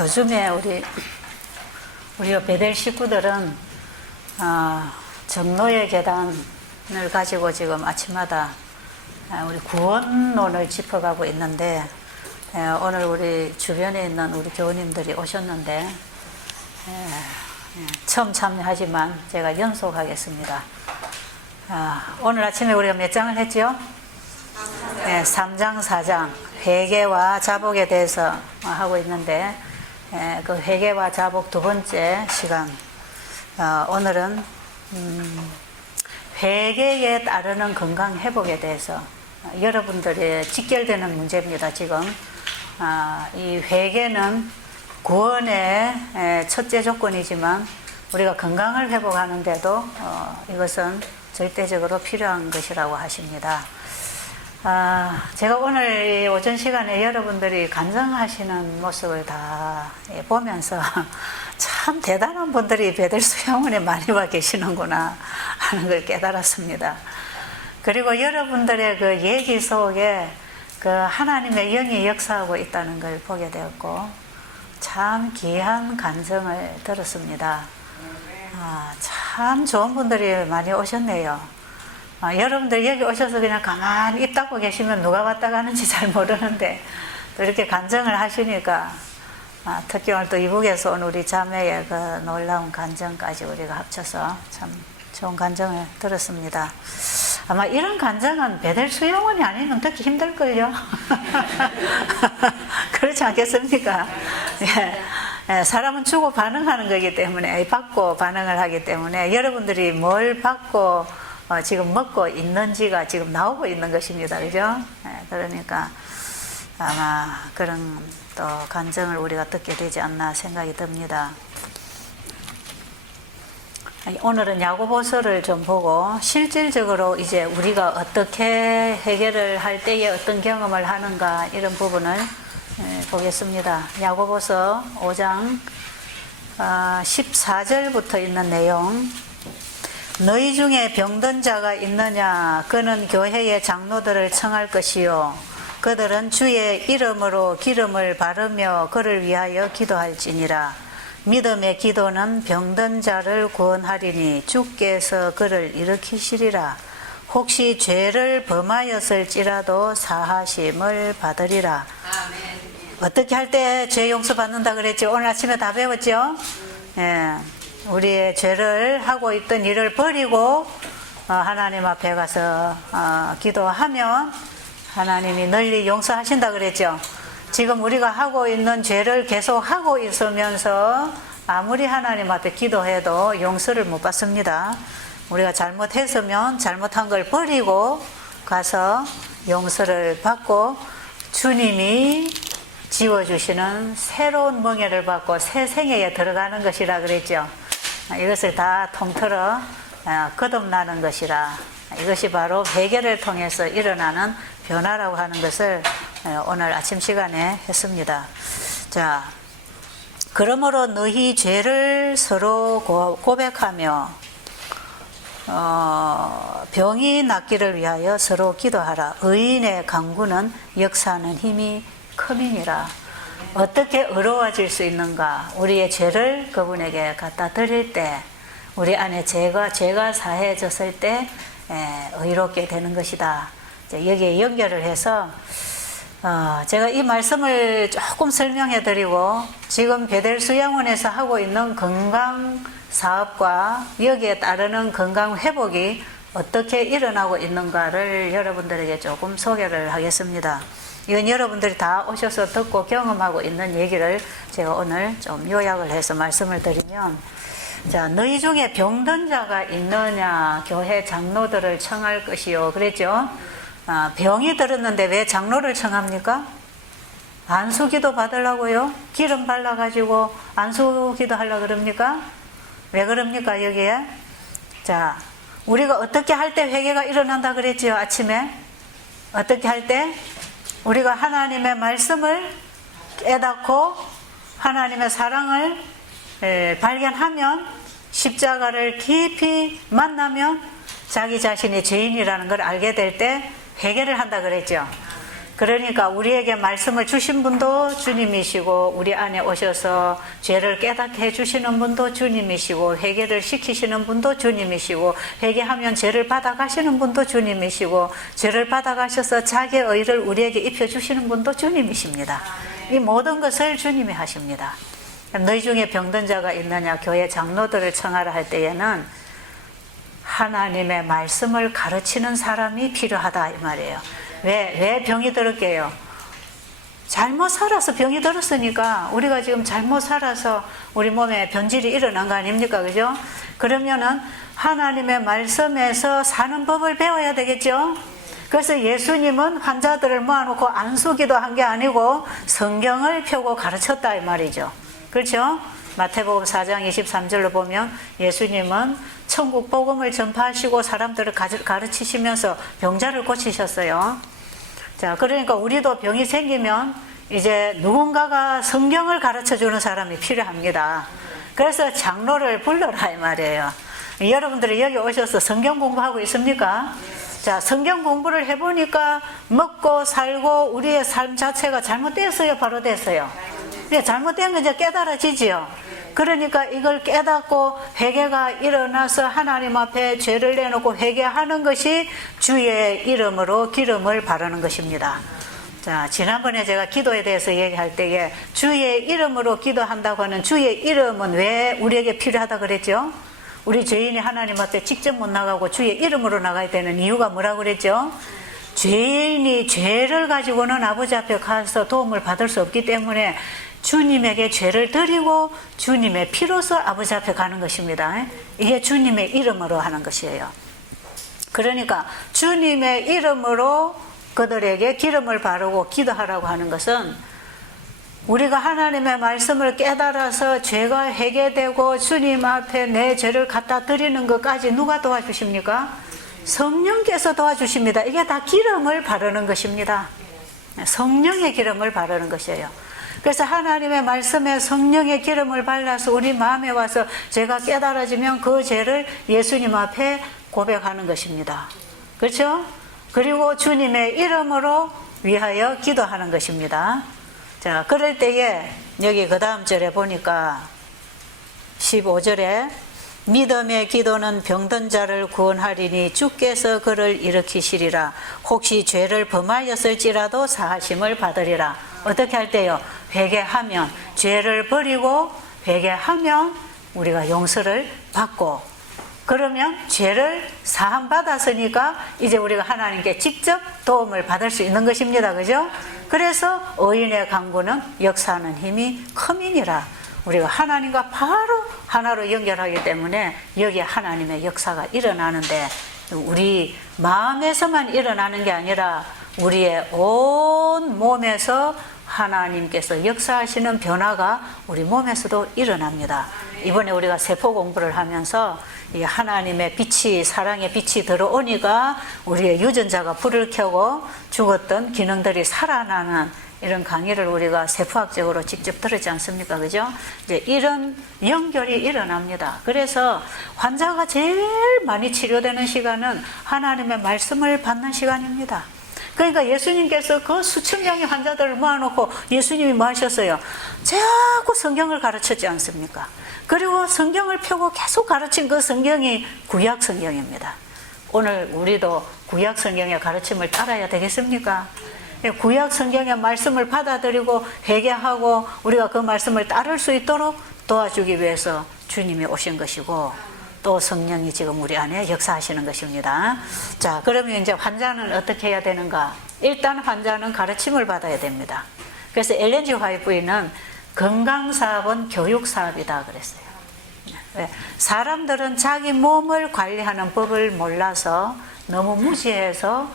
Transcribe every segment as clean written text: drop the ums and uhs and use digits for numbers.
요즘에 우리 베델 식구들은 정노예 계단을 가지고 지금 아침마다 우리 구원론을 짚어가고 있는데, 오늘 우리 주변에 있는 우리 교우님들이 오셨는데 처음 참여하지만 제가 연속하겠습니다. 오늘 아침에 우리가 몇 장을 했죠? 3장, 4장 회개와 자복에 대해서 하고 있는데, 그 회개와 자복 두 번째 시간, 오늘은 회개에 따르는 건강 회복에 대해서 여러분들의 직결되는 문제입니다. 지금 이 회개는 구원의 첫째 조건이지만 우리가 건강을 회복하는데도 이것은 절대적으로 필요한 것이라고 하십니다. 제가 오늘 오전 시간에 여러분들이 간증하시는 모습을 다 보면서 참 대단한 분들이 베델 수양원에 많이 와 계시는구나 하는 걸 깨달았습니다. 그리고 여러분들의 그 얘기 속에 그 하나님의 영이 역사하고 있다는 걸 보게 되었고, 참 귀한 간증을 들었습니다. 참 좋은 분들이 많이 오셨네요. 여러분들 여기 오셔서 그냥 가만히 입 닫고 계시면 누가 왔다 가는지 잘 모르는데 또 이렇게 간증을 하시니까, 특히 오늘 또 이북에서 온 우리 자매의 그 놀라운 간증까지 우리가 합쳐서 참 좋은 간증을 들었습니다. 아마 이런 간증은 베델 수양원이 아니면 듣기 힘들걸요? 그렇지 않겠습니까? 사람은 주고 반응하는 거기 때문에, 받고 반응을 하기 때문에 여러분들이 뭘 받고 지금 먹고 있는지가 지금 나오고 있는 것입니다. 그죠? 그러니까 아마 그런 또 간증을 우리가 듣게 되지 않나 생각이 듭니다. 오늘은 야고보서를 좀 보고 실질적으로 이제 우리가 어떻게 해결을 할 때에 어떤 경험을 하는가, 이런 부분을 보겠습니다. 야고보서 5장 14절부터 있는 내용. 너희 중에 병든 자가 있느냐? 그는 교회의 장로들을 청할 것이요, 그들은 주의 이름으로 기름을 바르며 그를 위하여 기도할지니라. 믿음의 기도는 병든 자를 구원하리니 주께서 그를 일으키시리라. 혹시 죄를 범하였을지라도 사하심을 받으리라. 아멘. 어떻게 할 때 죄 용서 받는다 그랬죠? 오늘 아침에 다 배웠죠? 우리의 죄를 하고 있던 일을 버리고 하나님 앞에 가서 기도하면 하나님이 널리 용서하신다 그랬죠? 지금 우리가 하고 있는 죄를 계속 하고 있으면서 아무리 하나님 앞에 기도해도 용서를 못 받습니다. 우리가 잘못했으면 잘못한 걸 버리고 가서 용서를 받고 주님이 지워주시는 새로운 멍에를 받고 새 생애에 들어가는 것이라 그랬죠. 이것을 다 통틀어 거듭나는 것이라, 이것이 바로 회개를 통해서 일어나는 변화라고 하는 것을 오늘 아침 시간에 했습니다. 자, 그러므로 너희 죄를 서로 고백하며 병이 낫기를 위하여 서로 기도하라. 의인의 간구는 역사하는 힘이 큼이니라. 어떻게 의로워질 수 있는가? 우리의 죄를 그분에게 갖다 드릴 때, 우리 안에 죄가 사해졌을 때 의롭게 되는 것이다. 여기에 연결을 해서 제가 이 말씀을 조금 설명해 드리고, 지금 베델 수양원에서 하고 있는 건강 사업과 여기에 따르는 건강 회복이 어떻게 일어나고 있는가를 여러분들에게 조금 소개를 하겠습니다. 이건 여러분들이 다 오셔서 듣고 경험하고 있는 얘기를 제가 오늘 좀 요약을 해서 말씀을 드리면, 자, 너희 중에 병든 자가 있느냐? 교회 장로들을 청할 것이요. 그랬죠? 병이 들었는데 왜 장로를 청합니까? 안수기도 받으려고요? 기름 발라가지고 안수기도 하려고 그럽니까? 왜 그럽니까, 여기에? 자, 우리가 어떻게 할 때 회개가 일어난다 그랬지요, 아침에? 어떻게 할 때? 우리가 하나님의 말씀을 깨닫고 하나님의 사랑을 발견하면, 십자가를 깊이 만나면 자기 자신이 죄인이라는 걸 알게 될 때 회개를 한다 그랬죠. 그러니까 우리에게 말씀을 주신 분도 주님이시고 우리 안에 오셔서 죄를 깨닫게 해주시는 분도 주님이시고 회개를 시키시는 분도 주님이시고 회개하면 죄를 받아가시는 분도 주님이시고 죄를 받아가셔서 자기의 의를 우리에게 입혀주시는 분도 주님이십니다. 이 모든 것을 주님이 하십니다. 너희 중에 병든 자가 있느냐 교회 장로들을 청하라 할 때에는 하나님의 말씀을 가르치는 사람이 필요하다 이 말이에요. 왜 병이 들었게요? 잘못 살아서 병이 들었으니까 우리가 지금 잘못 살아서 우리 몸에 변질이 일어난 거 아닙니까? 그죠? 그러면은 하나님의 말씀에서 사는 법을 배워야 되겠죠? 그래서 예수님은 환자들을 모아놓고 안수기도 한 게 아니고 성경을 펴고 가르쳤다 이 말이죠. 그렇죠? 마태복음 4장 23절로 보면 예수님은 천국 복음을 전파하시고 사람들을 가르치시면서 병자를 고치셨어요. 자, 그러니까 우리도 병이 생기면 이제 누군가가 성경을 가르쳐주는 사람이 필요합니다. 그래서 장로를 불러라 이 말이에요. 여러분들이 여기 오셔서 성경 공부하고 있습니까? 자, 성경 공부를 해보니까 먹고 살고 우리의 삶 자체가 잘못됐어요, 바로 됐어요? 네, 잘못된 건 이제 깨달아지지요. 그러니까 이걸 깨닫고 회개가 일어나서 하나님 앞에 죄를 내놓고 회개하는 것이 주의 이름으로 기름을 바르는 것입니다. 자, 지난번에 제가 기도에 대해서 얘기할 때에 주의 이름으로 기도한다고 하는 주의 이름은 왜 우리에게 필요하다 그랬죠? 우리 죄인이 하나님 앞에 직접 못 나가고 주의 이름으로 나가야 되는 이유가 뭐라고 그랬죠? 죄인이 죄를 가지고는 아버지 앞에 가서 도움을 받을 수 없기 때문에 주님에게 죄를 드리고 주님의 피로서 아버지 앞에 가는 것입니다. 이게 주님의 이름으로 하는 것이에요. 그러니까 주님의 이름으로 그들에게 기름을 바르고 기도하라고 하는 것은 우리가 하나님의 말씀을 깨달아서 죄가 회개되고 주님 앞에 내 죄를 갖다 드리는 것까지 누가 도와주십니까? 성령께서 도와주십니다. 이게 다 기름을 바르는 것입니다. 성령의 기름을 바르는 것이에요. 그래서 하나님의 말씀에 성령의 기름을 발라서 우리 마음에 와서 죄가 깨달아지면 그 죄를 예수님 앞에 고백하는 것입니다. 그렇죠? 그리고 주님의 이름으로 위하여 기도하는 것입니다. 자, 그럴 때에 여기 그 다음 절에 보니까 15절에 믿음의 기도는 병든 자를 구원하리니 주께서 그를 일으키시리라. 혹시 죄를 범하였을지라도 사하심을 받으리라. 어떻게 할 때요? 회개하면, 죄를 버리고 회개하면 우리가 용서를 받고, 그러면 죄를 사함 받았으니까 이제 우리가 하나님께 직접 도움을 받을 수 있는 것입니다. 그죠? 그래서 의인의 강구는 역사하는 힘이 큼이니라. 우리가 하나님과 바로 하나로 연결하기 때문에 여기에 하나님의 역사가 일어나는데, 우리 마음에서만 일어나는 게 아니라 우리의 온 몸에서 하나님께서 역사하시는 변화가 우리 몸에서도 일어납니다. 이번에 우리가 세포 공부를 하면서 이 하나님의 빛이, 사랑의 빛이 들어오니까 우리의 유전자가 불을 켜고 죽었던 기능들이 살아나는 이런 강의를 우리가 세포학적으로 직접 들었지 않습니까? 그죠? 이제 이런 연결이 일어납니다. 그래서 환자가 제일 많이 치료되는 시간은 하나님의 말씀을 받는 시간입니다. 그러니까 예수님께서 그 수천 명의 환자들을 모아놓고 예수님이 뭐 하셨어요? 자꾸 성경을 가르쳤지 않습니까? 그리고 성경을 펴고 계속 가르친 그 성경이 구약 성경입니다. 오늘 우리도 구약 성경의 가르침을 따라야 되겠습니까? 구약 성경의 말씀을 받아들이고 회개하고 우리가 그 말씀을 따를 수 있도록 도와주기 위해서 주님이 오신 것이고, 또 성령이 지금 우리 안에 역사하시는 것입니다. 자, 그러면 이제 환자는 어떻게 해야 되는가? 일단 환자는 가르침을 받아야 됩니다. 그래서 엘렌 G 화이트는 건강사업은 교육사업이다 그랬어요. 왜? 사람들은 자기 몸을 관리하는 법을 몰라서 너무 무지해서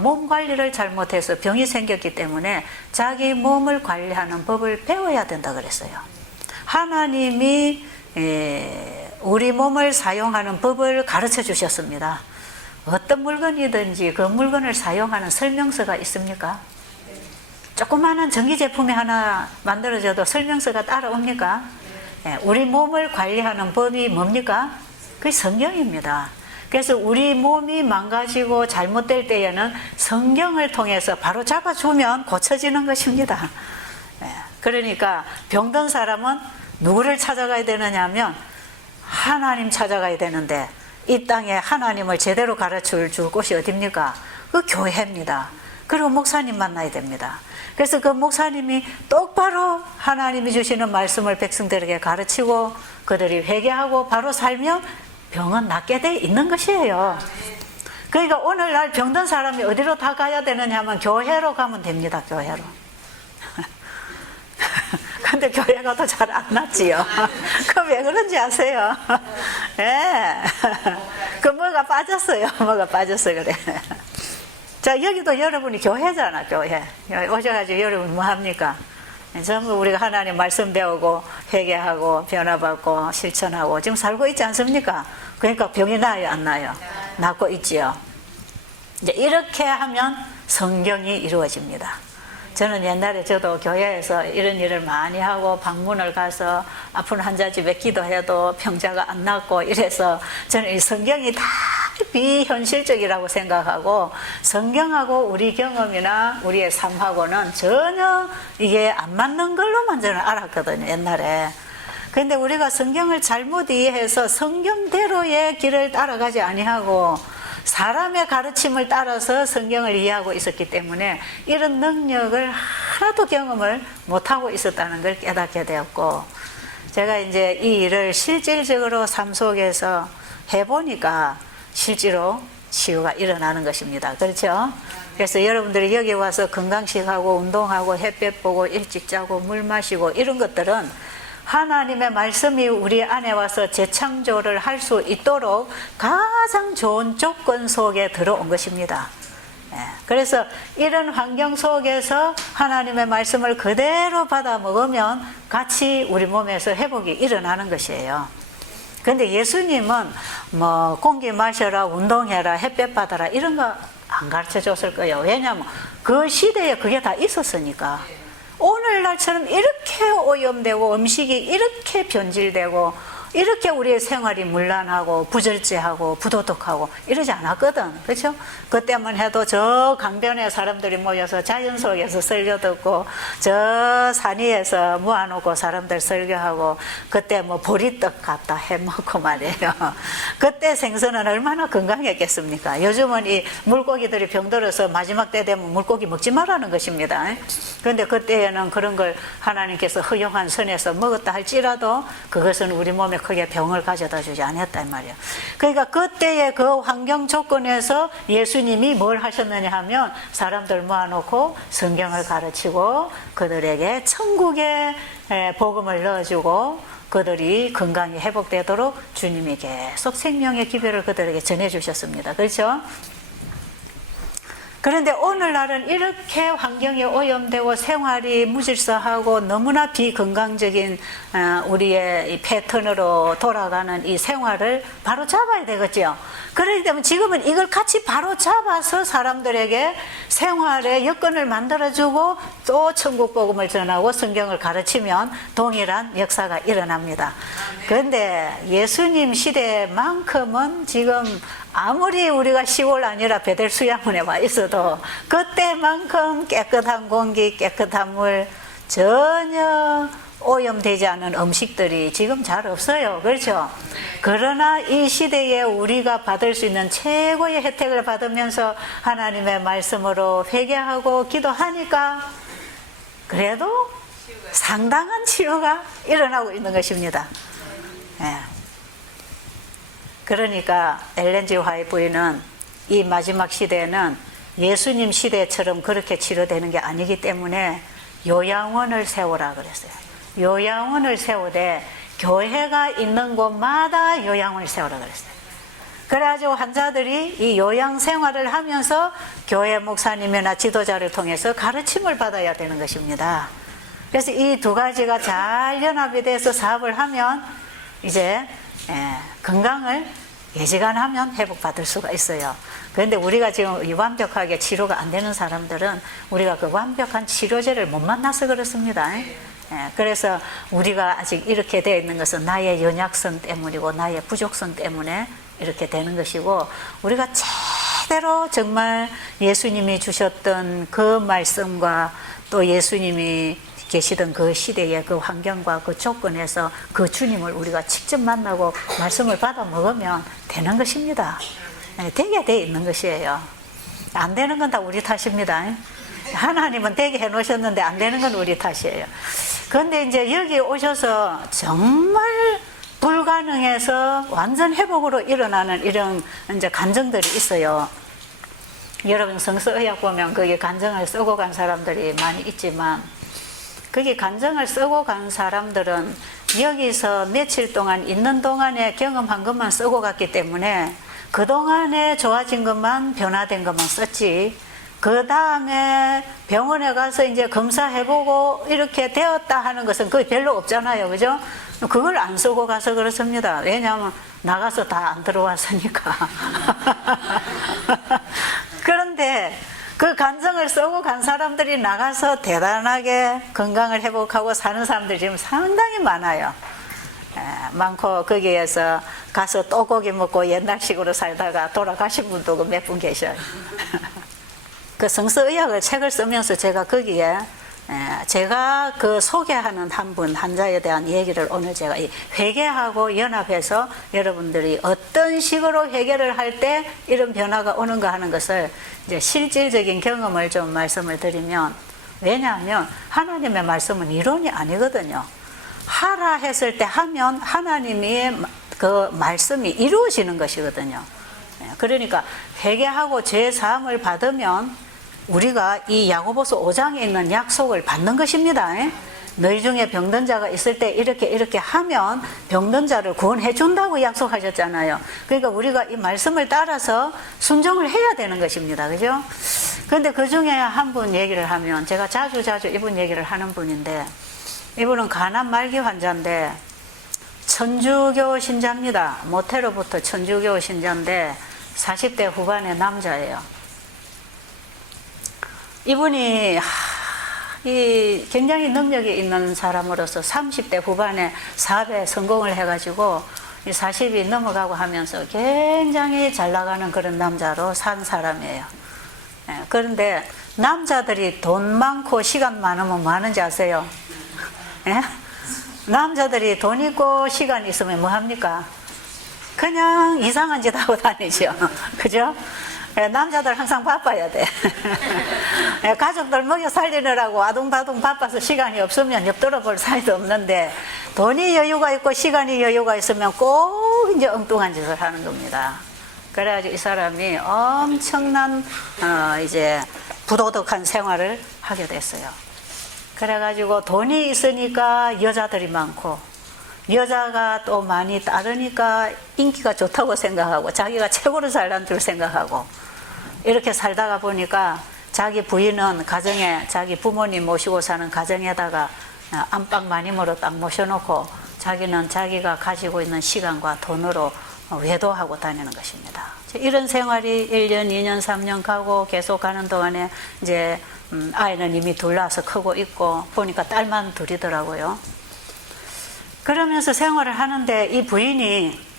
몸 관리를 잘못해서 병이 생겼기 때문에 자기 몸을 관리하는 법을 배워야 된다 그랬어요. 하나님이 우리 몸을 사용하는 법을 가르쳐 주셨습니다. 어떤 물건이든지 그 물건을 사용하는 설명서가 있습니까? 조그마한 전기제품이 하나 만들어져도 설명서가 따라옵니까? 우리 몸을 관리하는 법이 뭡니까? 그게 성경입니다. 그래서 우리 몸이 망가지고 잘못될 때에는 성경을 통해서 바로 잡아주면 고쳐지는 것입니다. 그러니까 병든 사람은 누구를 찾아가야 되느냐 하면 하나님 찾아가야 되는데, 이 땅에 하나님을 제대로 가르쳐 줄 곳이 어딥니까? 그 교회입니다. 그리고 목사님 만나야 됩니다. 그래서 그 목사님이 똑바로 하나님이 주시는 말씀을 백성들에게 가르치고 그들이 회개하고 바로 살면 병은 낫게 돼 있는 것이에요. 그러니까 오늘날 병든 사람이 어디로 다 가야 되느냐 하면 교회로 가면 됩니다. 교회로. 근데 교회가 더 잘 안 낫지요. 그 왜 그런지 아세요? 예. 그 뭐가 빠졌어요. 뭐가 빠졌어 그래. 자, 여기도 여러분이 교회잖아, 교회. 오셔가지고 여러분 뭐 합니까? 전부 우리가 하나님 말씀 배우고 회개하고 변화받고 실천하고 지금 살고 있지 않습니까? 그러니까 병이 나요, 안 나요? 낫고 있지요. 이제 이렇게 하면 성경이 이루어집니다. 저는 옛날에 저도 교회에서 이런 일을 많이 하고 방문을 가서 아픈 환자 집에 기도해도 병자가 안 낫고 이래서 저는 이 성경이 다 비현실적이라고 생각하고 성경하고 우리 경험이나 우리의 삶하고는 전혀 이게 안 맞는 걸로만 저는 알았거든요, 옛날에. 그런데 우리가 성경을 잘못 이해해서 성경대로의 길을 따라가지 아니하고 사람의 가르침을 따라서 성경을 이해하고 있었기 때문에 이런 능력을 하나도 경험을 못하고 있었다는 걸 깨닫게 되었고, 제가 이제 이 일을 실질적으로 삶 속에서 해보니까 실제로 치유가 일어나는 것입니다. 그렇죠? 그래서 여러분들이 여기 와서 건강식하고 운동하고 햇볕 보고 일찍 자고 물 마시고 이런 것들은 하나님의 말씀이 우리 안에 와서 재창조를 할 수 있도록 가장 좋은 조건 속에 들어온 것입니다. 그래서 이런 환경 속에서 하나님의 말씀을 그대로 받아 먹으면 같이 우리 몸에서 회복이 일어나는 것이에요. 그런데 예수님은 뭐 공기 마셔라, 운동해라, 햇볕 받아라 이런 거 안 가르쳐 줬을 거예요. 왜냐하면 그 시대에 그게 다 있었으니까. 오늘날처럼 이렇게 오염되고 음식이 이렇게 변질되고 이렇게 우리의 생활이 문란하고 부절제하고 부도덕하고 이러지 않았거든. 그렇죠? 그때만 해도 저 강변에 사람들이 모여서 자연 속에서 설교 듣고 저 산 위에서 모아놓고 사람들 설교하고 그때 뭐 보리떡 갖다 해먹고 말이에요. 그때 생선은 얼마나 건강했겠습니까? 요즘은 이 물고기들이 병들어서 마지막 때 되면 물고기 먹지 말라는 것입니다. 그런데 그때에는 그런 걸 하나님께서 허용한 선에서 먹었다 할지라도 그것은 우리 몸에 크게 병을 가져다 주지 않았단 말이에요. 그러니까 그때의 그 환경 조건에서 예수님이 뭘 하셨느냐 하면 사람들 모아놓고 성경을 가르치고 그들에게 천국의 복음을 넣어주고 그들이 건강이 회복되도록 주님이 계속 생명의 기별을 그들에게 전해주셨습니다. 그렇죠? 그런데 오늘날은 이렇게 환경이 오염되고 생활이 무질서하고 너무나 비건강적인 우리의 이 패턴으로 돌아가는 이 생활을 바로 잡아야 되겠죠. 그렇기 때문에 지금은 이걸 같이 바로 잡아서 사람들에게 생활의 여건을 만들어주고 또 천국 복음을 전하고 성경을 가르치면 동일한 역사가 일어납니다. 그런데 예수님 시대만큼은 지금 아무리 우리가 시골 아니라 베델 수양원에 와 있어도 그때만큼 깨끗한 공기, 깨끗한 물, 전혀 오염되지 않은 음식들이 지금 잘 없어요. 그렇죠? 그러나 이 시대에 우리가 받을 수 있는 최고의 혜택을 받으면서 하나님의 말씀으로 회개하고 기도하니까 그래도 상당한 치유가 일어나고 있는 것입니다. 예. 그러니까 엘렌 G 화이트는 이 마지막 시대에는 예수님 시대처럼 그렇게 치료되는 게 아니기 때문에 요양원을 세우라 그랬어요. 요양원을 세우되 교회가 있는 곳마다 요양원을 세우라 그랬어요. 그래가지고 환자들이 이 요양 생활을 하면서 교회 목사님이나 지도자를 통해서 가르침을 받아야 되는 것입니다. 그래서 이 두 가지가 잘 연합이 돼서 사업을 하면 이제 건강을 예지간하면 회복받을 수가 있어요. 그런데 우리가 지금 이 완벽하게 치료가 안 되는 사람들은 우리가 그 완벽한 치료제를 못 만나서 그렇습니다. 그래서 우리가 아직 이렇게 되어 있는 것은 나의 연약성 때문이고 나의 부족성 때문에 이렇게 되는 것이고, 우리가 제대로 정말 예수님이 주셨던 그 말씀과 또 예수님이 계시던 그 시대의 그 환경과 그 조건에서 그 주님을 우리가 직접 만나고 말씀을 받아 먹으면 되는 것입니다. 되게 돼 있는 것이에요. 안 되는 건 다 우리 탓입니다. 하나님은 되게 해놓으셨는데 안 되는 건 우리 탓이에요. 그런데 이제 여기 오셔서 정말 불가능해서 완전 회복으로 일어나는 이런 이제 간증들이 있어요. 여러분 성서의학 보면 거기 간증을 쓰고 간 사람들이 많이 있지만, 거기 간증을 쓰고 간 사람들은 여기서 며칠 동안 있는 동안에 경험한 것만 쓰고 갔기 때문에 그동안에 좋아진 것만, 변화된 것만 썼지, 그 다음에 병원에 가서 이제 검사해보고 이렇게 되었다 하는 것은 거의 별로 없잖아요. 그죠? 그걸 안 쓰고 가서 그렇습니다. 왜냐하면 나가서 다 안 들어왔으니까. 그런데 그 간증을 쓰고 간 사람들이 나가서 대단하게 건강을 회복하고 사는 사람들이 지금 상당히 많아요. 많고, 거기에서 가서 또 고기 먹고 옛날식으로 살다가 돌아가신 분도 몇 분 계셔요. 그 성서의학을 책을 쓰면서 제가 거기에 제가 그 소개하는 한 분, 환자에 대한 얘기를 오늘 제가 회개하고 연합해서 여러분들이 어떤 식으로 회개를 할 때 이런 변화가 오는가 하는 것을 이제 실질적인 경험을 좀 말씀을 드리면, 왜냐하면 하나님의 말씀은 이론이 아니거든요. 하라 했을 때 하면 하나님의 그 말씀이 이루어지는 것이거든요. 그러니까 회개하고 죄 사함을 받으면 우리가 이 야고보서 5장에 있는 약속을 받는 것입니다. 너희 중에 병든 자가 있을 때 이렇게 하면 병든 자를 구원해 준다고 약속하셨잖아요. 그러니까 우리가 이 말씀을 따라서 순종을 해야 되는 것입니다. 그죠? 그런데 그 중에 한 분 얘기를 하면, 제가 자주 이분 얘기를 하는 분인데, 이분은 간암 말기 환자인데 천주교 신자입니다. 모태로부터 천주교 신자인데 40대 후반의 남자예요. 이분이 굉장히 능력이 있는 사람으로서 30대 후반에 사업에 성공을 해가지고 40이 넘어가고 하면서 굉장히 잘 나가는 그런 남자로 산 사람이에요. 그런데 남자들이 돈 많고 시간 많으면 뭐 하는지 아세요? 남자들이 돈 있고 시간 있으면 뭐 합니까? 그냥 이상한 짓 하고 다니죠. 그죠? 남자들 항상 바빠야 돼. 가족들 먹여 살리느라고 아둥바둥 바빠서 시간이 없으면 엿들어 볼 사이도 없는데, 돈이 여유가 있고 시간이 여유가 있으면 꼭 이제 엉뚱한 짓을 하는 겁니다. 그래가지고 이 사람이 엄청난 이제 부도덕한 생활을 하게 됐어요. 그래가지고 돈이 있으니까 여자들이 많고, 여자가 또 많이 따르니까 인기가 좋다고 생각하고 자기가 최고로 잘난 줄 생각하고, 이렇게 살다가 보니까 자기 부인은 가정에, 자기 부모님 모시고 사는 가정에다가 안방 마님으로 딱 모셔놓고 자기는 자기가 가지고 있는 시간과 돈으로 외도하고 다니는 것입니다. 이런 생활이 1년, 2년, 3년 가고 계속 가는 동안에 이제 아이는 이미 둘 낳아서 크고 있고, 보니까 딸만 둘이더라고요. 그러면서 생활을 하는데 이 부인이,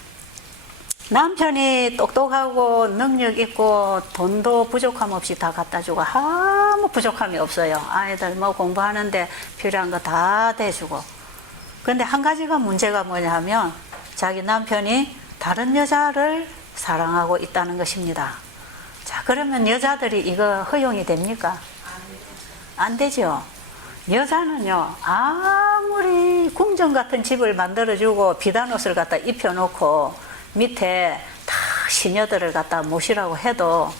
남편이 똑똑하고 능력 있고 돈도 부족함 없이 다 갖다 주고 아무 부족함이 없어요. 아이들 뭐 공부하는데 필요한 거 다 대주고. 근데 한 가지가 문제가 뭐냐 하면 자기 남편이 다른 여자를 사랑하고 있다는 것입니다. 자, 그러면 여자들이 이거 허용이 됩니까? 안 되죠. 여자는요, 아무리 궁전 같은 집을 만들어주고 비단옷을 갖다 입혀놓고 밑에 다 시녀들을 갖다 모시라고 해도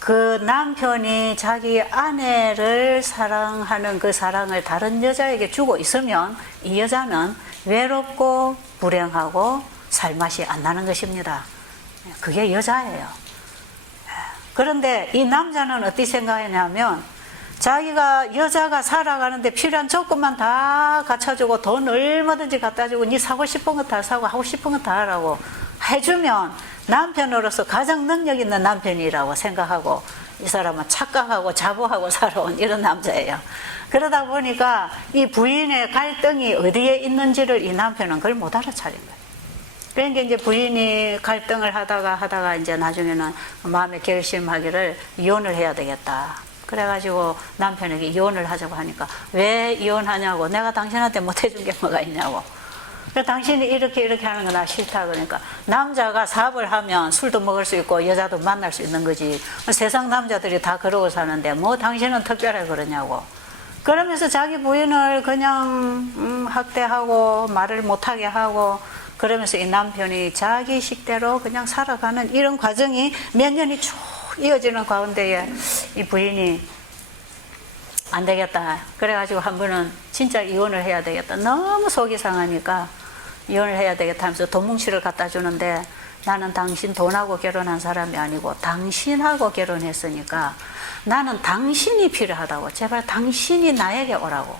그 남편이 자기 아내를 사랑하는 그 사랑을 다른 여자에게 주고 있으면 이 여자는 외롭고 불행하고 살맛이 안 나는 것입니다. 그게 여자예요. 그런데 이 남자는 어떻게 생각하냐면, 자기가 여자가 살아가는데 필요한 조건만 다 갖춰주고 돈 얼마든지 갖다주고 니 사고 싶은 거 다 사고 하고 싶은 거 다 하라고 해주면 남편으로서 가장 능력 있는 남편이라고 생각하고, 이 사람은 착각하고 자부하고 살아온 이런 남자예요. 그러다 보니까 이 부인의 갈등이 어디에 있는지를 이 남편은 그걸 못 알아차린 거예요. 그러니까 이제 부인이 갈등을 하다가 이제 나중에는 마음에 결심하기를 이혼을 해야 되겠다. 그래가지고 남편에게 이혼을 하자고 하니까 왜 이혼하냐고, 내가 당신한테 못 해준 게 뭐가 있냐고. 당신이 이렇게 하는 거 나 싫다. 그러니까 남자가 사업을 하면 술도 먹을 수 있고 여자도 만날 수 있는 거지. 세상 남자들이 다 그러고 사는데 뭐 당신은 특별해 그러냐고. 그러면서 자기 부인을 그냥 학대하고 말을 못하게 하고, 그러면서 이 남편이 자기 식대로 그냥 살아가는 이런 과정이 몇 년이 쭉 이어지는 가운데에 이 부인이 안 되겠다. 그래가지고 한 번은 진짜 이혼을 해야 되겠다. 너무 속이 상하니까 이혼을 해야 되겠다 하면서 돈 뭉치를 갖다 주는데, 나는 당신 돈하고 결혼한 사람이 아니고 당신하고 결혼했으니까 나는 당신이 필요하다고. 제발 당신이 나에게 오라고.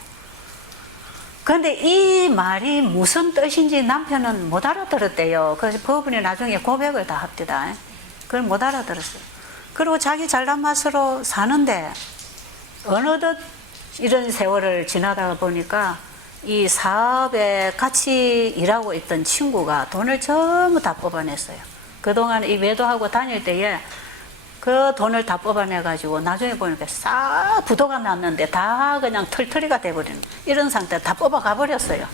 그런데 이 말이 무슨 뜻인지 남편은 못 알아들었대요. 그래서 법원이 나중에 고백을 다 합디다. 그걸 못 알아들었어요. 그리고 자기 잘난 맛으로 사는데 어느덧 이런 세월을 지나다가 보니까 이 사업에 같이 일하고 있던 친구가 돈을 전부 다 뽑아냈어요. 그동안 이 매도하고 다닐 때에 그 돈을 다 뽑아내가지고 나중에 보니까 싹 부도가 났는데 다 그냥 털털이가 돼버리는 이런 상태, 다 뽑아가 버렸어요.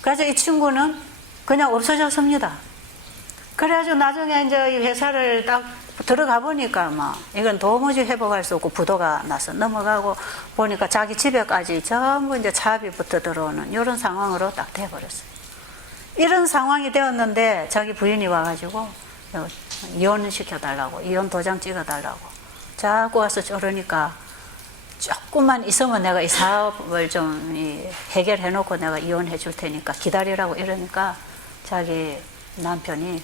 그래서 이 친구는 그냥 없어졌습니다. 그래가지고 나중에 이제 이 회사를 딱 들어가 보니까 막 이건 도무지 회복할 수 없고 부도가 나서 넘어가고 보니까 자기 집에까지 전부 이제 차비부터 들어오는 이런 상황으로 딱 돼버렸어요. 이런 상황이 되었는데 자기 부인이 와가지고 이혼 시켜달라고, 이혼 도장 찍어달라고 자꾸 와서 쪼르니까, 조금만 있으면 내가 이 사업을 좀 해결해 놓고 내가 이혼해 줄 테니까 기다리라고 이러니까 자기 남편이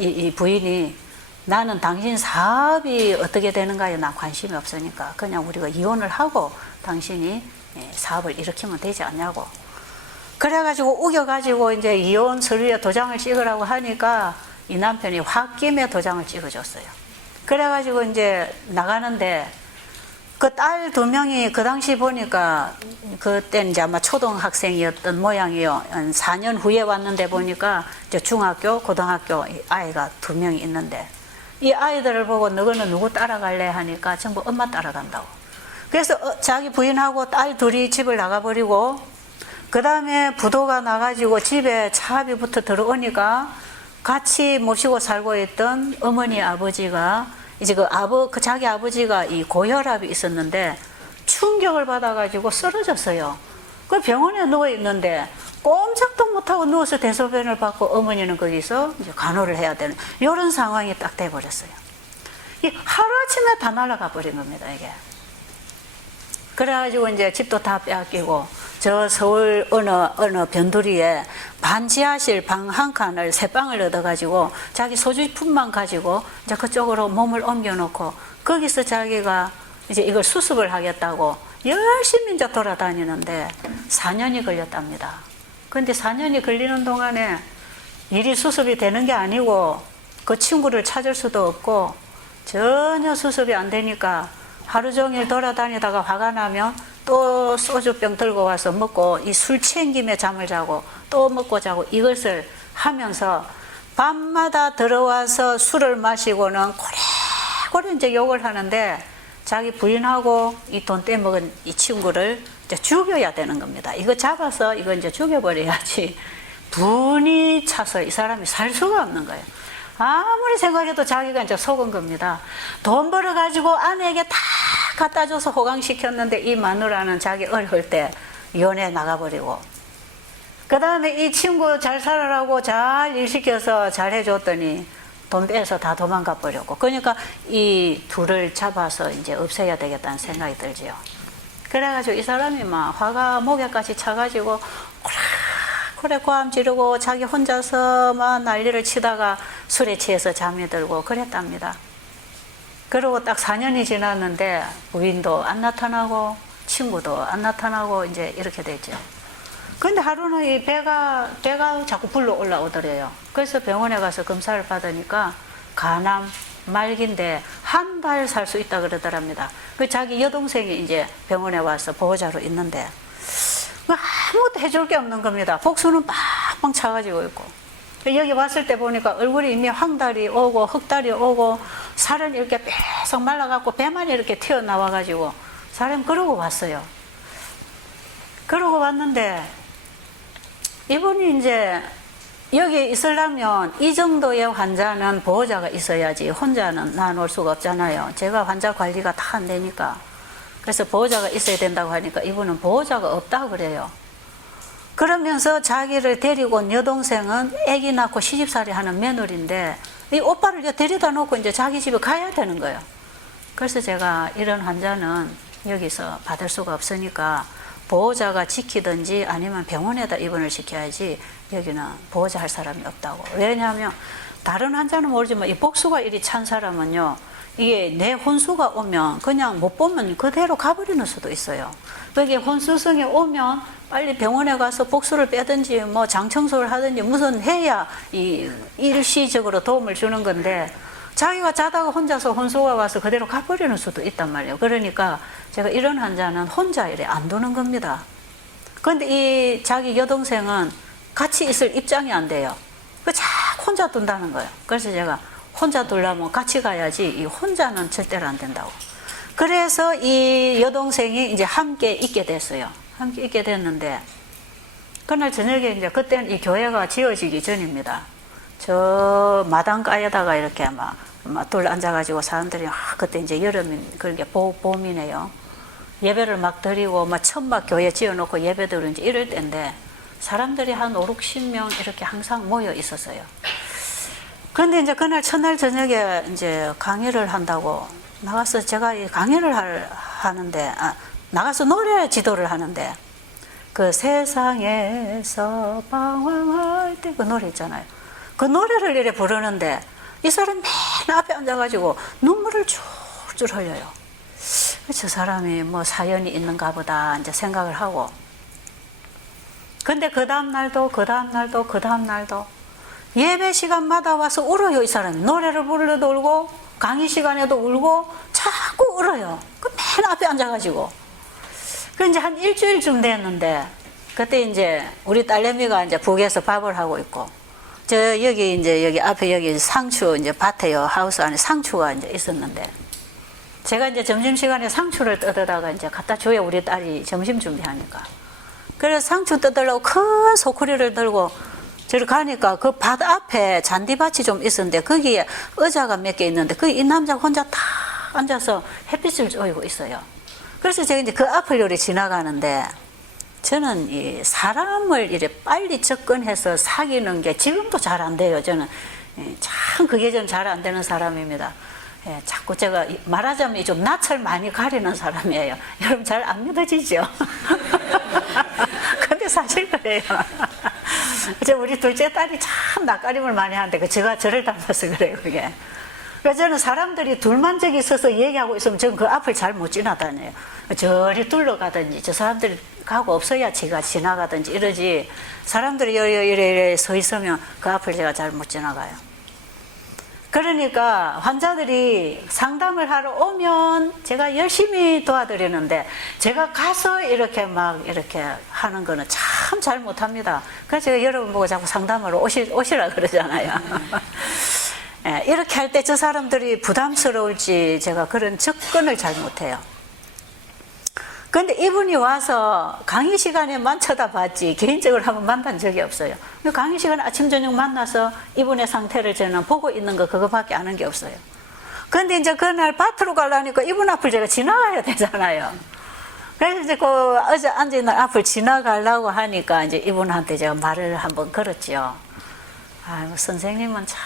이 부인이 나는 당신 사업이 어떻게 되는가에 난 관심이 없으니까 그냥 우리가 이혼을 하고 당신이 사업을 일으키면 되지 않냐고. 그래가지고 우겨가지고 이제 이혼 서류에 도장을 찍으라고 하니까 이 남편이 홧김에 도장을 찍어줬어요. 그래가지고 이제 나가는데 그 딸 2명이 그 당시 보니까 그때는 이제 아마 초등학생이었던 모양이요. 한 4년 후에 왔는데 보니까 이제 중학교, 고등학교 아이가 2명이 있는데 이 아이들을 보고 너희는 누구 따라갈래 하니까 전부 엄마 따라간다고. 그래서 자기 부인하고 딸 둘이 집을 나가버리고 그 다음에 부도가 나가지고 집에 차비부터 들어오니까 같이 모시고 살고 있던 어머니 아버지가 이제 자기 아버지가 이 고혈압이 있었는데 충격을 받아가지고 쓰러졌어요. 그 병원에 누워 있는데 꼼짝도 못하고 누워서 대소변을 받고 어머니는 거기서 이제 간호를 해야 되는 이런 상황이 딱 돼버렸어요. 이 하루아침에 다 날아가 버린 겁니다, 이게. 그래가지고 이제 집도 다 빼앗기고 저 서울 어느 변두리에 반지하실 방 한 칸을 새 방을 얻어가지고 자기 소지품만 가지고 이제 그쪽으로 몸을 옮겨놓고 거기서 자기가 이제 이걸 수습을 하겠다고 열심히 이제 돌아다니는데 4년이 걸렸답니다. 근데 4년이 걸리는 동안에 일이 수습이 되는 게 아니고 그 친구를 찾을 수도 없고 전혀 수습이 안 되니까 하루 종일 돌아다니다가 화가 나면 또 소주병 들고 와서 먹고 이 술 취한 김에 잠을 자고 또 먹고 자고 이것을 하면서 밤마다 들어와서 술을 마시고는 고래고래 이제 욕을 하는데 자기 부인하고 이 돈 떼먹은 이 친구를 이제 죽여야 되는 겁니다. 이거 잡아서 이거 이제 죽여버려야지 분이 차서 이 사람이 살 수가 없는 거예요. 아무리 생각해도 자기가 이제 속은 겁니다. 돈 벌어가지고 아내에게 다 갖다 줘서 호강시켰는데 이 마누라는 자기 어려울 때 이혼해 나가버리고 그 다음에 이 친구 잘 살아라고 잘 일시켜서 잘 해줬더니 돈 빼서 다 도망가 버렸고 그러니까 이 둘을 잡아서 이제 없애야 되겠다는 생각이 들지요. 그래가지고 이 사람이 막 화가 목에까지 차가지고 그래 고함 지르고 자기 혼자서 막 난리를 치다가 술에 취해서 잠이 들고 그랬답니다. 그리고 딱 4년이 지났는데 부인도 안 나타나고 친구도 안 나타나고 이제 이렇게 됐죠. 근데 하루는 이 배가 자꾸 불러 올라오더래요. 그래서 병원에 가서 검사를 받으니까 간암 말기인데 한 달 살 수 있다 그러더랍니다. 그 자기 여동생이 이제 병원에 와서 보호자로 있는데 아무것도 해줄 게 없는 겁니다. 복수는 빵빵 차가지고 있고. 여기 왔을 때 보니까 얼굴이 이미 황달이 오고 흑달이 오고 살은 이렇게 빽 말라갖고 배만 이렇게 튀어나와가지고 사람 그러고 왔어요. 그러고 왔는데 이분이 이제 여기 있으려면 이 정도의 환자는 보호자가 있어야지 혼자는 나눠올 수가 없잖아요. 제가 환자 관리가 다 안 되니까. 그래서 보호자가 있어야 된다고 하니까 이분은 보호자가 없다고 그래요. 그러면서 자기를 데리고 온 여동생은 아기 낳고 시집살이 하는 며느리인데 이 오빠를 데려다 놓고 이제 자기 집에 가야 되는 거예요. 그래서 제가 이런 환자는 여기서 받을 수가 없으니까 보호자가 지키든지 아니면 병원에다 입원을 시켜야지 여기는 보호자 할 사람이 없다고. 왜냐하면 다른 환자는 모르지만 이 복수가 이리 찬 사람은요, 이게 내 혼수가 오면 그냥 못 보면 그대로 가버리는 수도 있어요. 그게 혼수성이 오면 빨리 병원에 가서 복수를 빼든지 뭐 장청소를 하든지 무슨 해야 이 일시적으로 도움을 주는 건데 자기가 자다가 혼자서 혼수가 와서 그대로 가버리는 수도 있단 말이에요. 그러니까 제가 이런 환자는 혼자 이래 안 두는 겁니다. 그런데 이 자기 여동생은 같이 있을 입장이 안 돼요. 그 자꾸 혼자 둔다는 거예요. 그래서 제가 혼자 두려면 같이 가야지 이 혼자는 절대로 안 된다고. 그래서 이 여동생이 이제 함께 있게 됐어요. 함께 있게 됐는데 그날 저녁에 이제 그때는 이 교회가 지어지기 전입니다. 저 마당가에다가 이렇게 막 둘 앉아가지고 사람들이 그때 이제 여름인 그게 봄이네요. 예배를 막 드리고 막 천막 교회 지어놓고 예배 드리고 이제 이럴 때인데 사람들이 한 5, 60명 이렇게 항상 모여 있었어요. 그런데 이제 그날 첫날 저녁에 이제 강의를 한다고 나가서 제가 이 강의를 하는데 나가서 노래 지도를 하는데 그 세상에서 방황할 때 그 노래 있잖아요. 그 노래를 이렇게 부르는데 이 사람이 맨 앞에 앉아가지고 눈물을 줄줄 흘려요. 저 사람이 뭐 사연이 있는가 보다 이제 생각을 하고. 근데 그 다음날도 예배 시간마다 와서 울어요. 이 사람이 노래를 부르려도 울고 강의 시간에도 울고 자꾸 울어요. 그 맨 앞에 앉아가지고. 그 이제 한 일주일쯤 됐는데 그때 이제 우리 딸내미가 이제 북에서 밥을 하고 있고 저 여기 이제 여기 앞에 여기 상추 이제 밭에요. 하우스 안에 상추가 이제 있었는데 제가 이제 점심시간에 상추를 뜯어다가 이제 갖다 줘요. 우리 딸이 점심 준비하니까. 그래서 상추 뜯으려고 큰 소쿠리를 들고 저리 가니까 그 밭 앞에 잔디밭이 좀 있었는데 거기에 의자가 몇 개 있는데 그 이 남자가 혼자 탁 앉아서 햇빛을 쬐고 있어요. 그래서 제가 이제 그 앞을 요리 지나가는데 저는 이 사람을 이렇게 빨리 접근해서 사귀는 게 지금도 잘 안 돼요. 저는 참 그게 좀 잘 안 되는 사람입니다. 예, 자꾸 제가 말하자면 좀 낯을 많이 가리는 사람이에요. 여러분 잘 안 믿어지죠? 근데 사실 그래요. 이제 우리 둘째 딸이 참 낯가림을 많이 하는데 그 제가 저를 닮아서 그래요, 그게. 그래서 저는 사람들이 둘만 저기 있어서 얘기하고 있으면 저는 그 앞을 잘 못 지나다녀요. 저리 둘러가든지 저 사람들이 가고 없어야 제가 지나가든지 이러지 사람들이 이래 서 있으면 그 앞을 제가 잘 못 지나가요. 그러니까 환자들이 상담을 하러 오면 제가 열심히 도와드리는데 제가 가서 이렇게 막 이렇게 하는 거는 참 잘 못합니다. 그래서 제가 여러분 보고 자꾸 상담하러 오시라 그러잖아요. 예, 이렇게 할 때 저 사람들이 부담스러울지 제가 그런 접근을 잘 못해요. 그런데 이분이 와서 강의 시간에만 쳐다봤지 개인적으로 한번 만난 적이 없어요. 강의 시간에 아침 저녁 만나서 이분의 상태를 저는 보고 있는 거 그거밖에 아는 게 없어요. 그런데 이제 그날 밭으로 가려니까 이분 앞을 제가 지나가야 되잖아요. 그래서 이제 그 어제 앉아있는 앞을 지나가려고 하니까 이제 이분한테 제가 말을 한번 걸었죠. 아유, 선생님은 참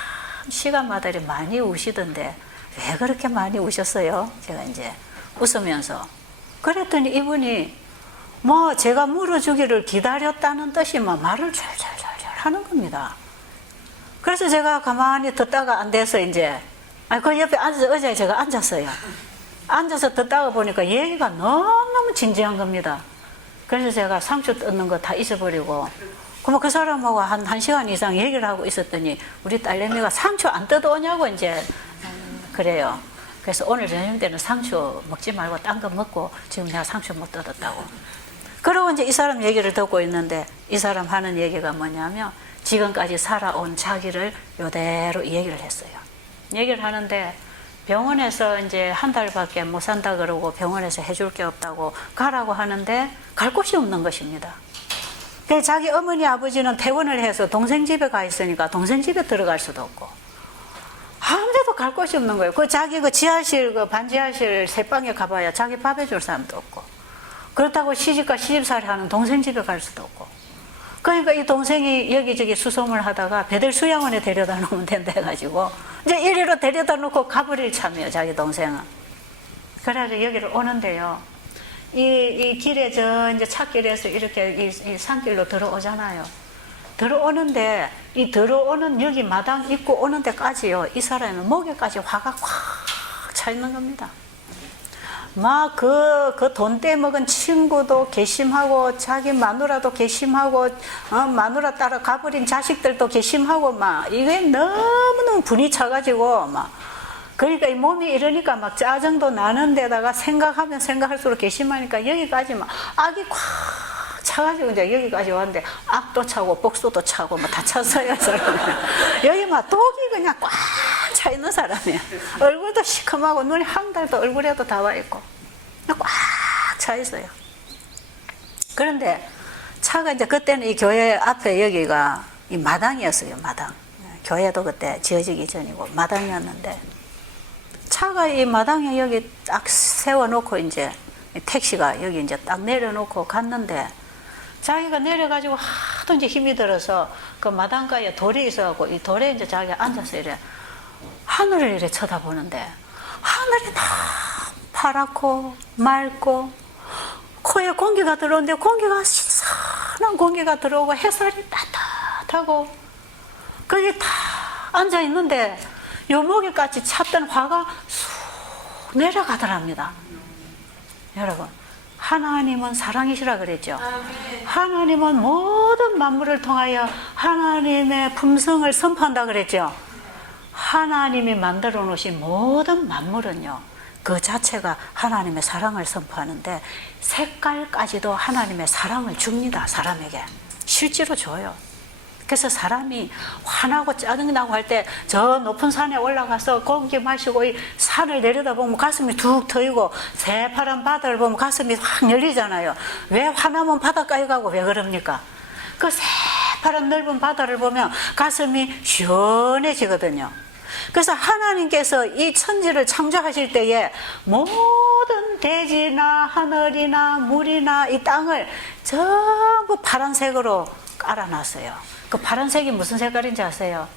시간마다 많이 우시던데 왜 그렇게 많이 우셨어요? 제가 이제 웃으면서. 그랬더니 이분이 뭐 제가 물어주기를 기다렸다는 뜻이 막 말을 잘잘잘잘 하는 겁니다. 그래서 제가 가만히 듣다가 안 돼서 이제 그 옆에 앉아서 의자에 제가 앉았어요. 앉아서 듣다가 보니까 얘기가 너무너무 진지한 겁니다. 그래서 제가 상추 뜯는 거 다 잊어버리고 그럼 그 사람하고 한 시간 이상 얘기를 하고 있었더니 우리 딸내미가 상추 안 뜯어오냐고 이제 그래요. 그래서 오늘 저녁 때는 상추 먹지 말고 딴 거 먹고 지금 내가 상추 못 뜯었다고. 그러고 이제 이 사람 얘기를 듣고 있는데 이 사람 하는 얘기가 뭐냐면 지금까지 살아온 자기를 이대로 얘기를 했어요. 얘기를 하는데 병원에서 이제 한 달밖에 못 산다 그러고 병원에서 해줄 게 없다고 가라고 하는데 갈 곳이 없는 것입니다. 그래서 자기 어머니 아버지는 퇴원을 해서 동생 집에 가 있으니까 동생 집에 들어갈 수도 없고 아무데도 갈 곳이 없는 거예요. 그 자기 그 지하실 그 반지하실 새방에 가봐야 자기 밥 해줄 사람도 없고 그렇다고 시집가 시집살이 하는 동생 집에 갈 수도 없고 그러니까 이 동생이 여기저기 수소문을 하다가 배들 수양원에 데려다 놓으면 된다 해가지고 이제 이리로 데려다 놓고 가버릴 참이에요. 자기 동생은. 그래서 여기를 오는데요. 이 길에 저 이제 찾길에서 이렇게 이 산길로 들어오잖아요. 들어오는데 이 들어오는 여기 마당 입구 오는 데까지요. 이 사람은 목에까지 화가 꽉 차 있는 겁니다. 막 그 돈 떼먹은 친구도 괘씸하고 자기 마누라도 괘씸하고 마누라 따라 가버린 자식들도 괘씸하고 막 이게 너무너무 분이 차가지고 막 그러니까 이 몸이 이러니까 막 짜증도 나는 데다가 생각하면 생각할수록 괘씸하니까 여기까지 막 악이 꽉 차가지고 이제 여기까지 왔는데 악도 차고 복수도 차고 뭐 다 찼어요. 여기 막 독이 그냥 꽉 차 있는 사람이야. 얼굴도 시커하고 눈이 한 달도 얼굴에도 다 와 있고 꽉 차 있어요. 그런데 차가 이제 그때는 이 교회 앞에 여기가 이 마당이었어요. 마당. 교회도 그때 지어지기 전이고 마당이었는데 차가 이 마당에 여기 딱 세워놓고 이제 택시가 여기 이제 딱 내려놓고 갔는데 자기가 내려가지고 하도 이제 힘이 들어서 그 마당가에 돌이 있어갖고 이 돌에 이제 자기가 앉아서 이래 하늘을 이래 쳐다보는데 하늘이 다 파랗고 맑고 코에 공기가 들어오는데 공기가 신선한 공기가 들어오고 햇살이 따뜻하고 거기 다 앉아 있는데 요 목에까지 찼던 화가 쑥 내려가더랍니다. 여러분 하나님은 사랑이시라 그랬죠. 하나님은 모든 만물을 통하여 하나님의 품성을 선포한다 그랬죠. 하나님이 만들어 놓으신 모든 만물은요 그 자체가 하나님의 사랑을 선포하는데 색깔까지도 하나님의 사랑을 줍니다. 사람에게 실제로 줘요. 그래서 사람이 화나고 짜증나고 할 때 저 높은 산에 올라가서 공기 마시고 이 산을 내려다보면 가슴이 툭 트이고 새파란 바다를 보면 가슴이 확 열리잖아요. 왜 화나면 바닷가에 가고 왜 그럽니까? 그 새파란 넓은 바다를 보면 가슴이 시원해지거든요. 그래서 하나님께서 이 천지를 창조하실 때에 모든 대지나 하늘이나 물이나 이 땅을 전부 파란색으로 깔아놨어요. 그 파란색이 무슨 색깔인지 아세요?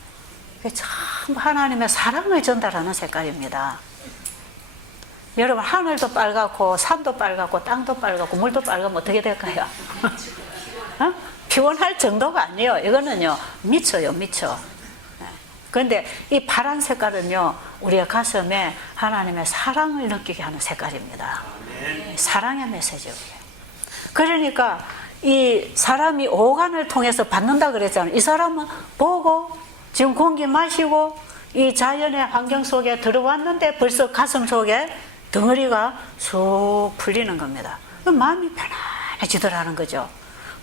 그게 참 하나님의 사랑을 전달하는 색깔입니다. 여러분 하늘도 빨갛고 산도 빨갛고 땅도 빨갛고 물도 빨갛면 어떻게 될까요? 피곤할 정도가 아니에요. 이거는요 미쳐요 미쳐. 그런데 이 파란 색깔은요 우리의 가슴에 하나님의 사랑을 느끼게 하는 색깔입니다. 사랑의 메시지예요. 그러니까 이 사람이 오간을 통해서 받는다 그랬잖아요. 이 사람은 보고 지금 공기 마시고 이 자연의 환경 속에 들어왔는데 벌써 가슴 속에 덩어리가 쑥 풀리는 겁니다. 마음이 편안해지더라는 거죠.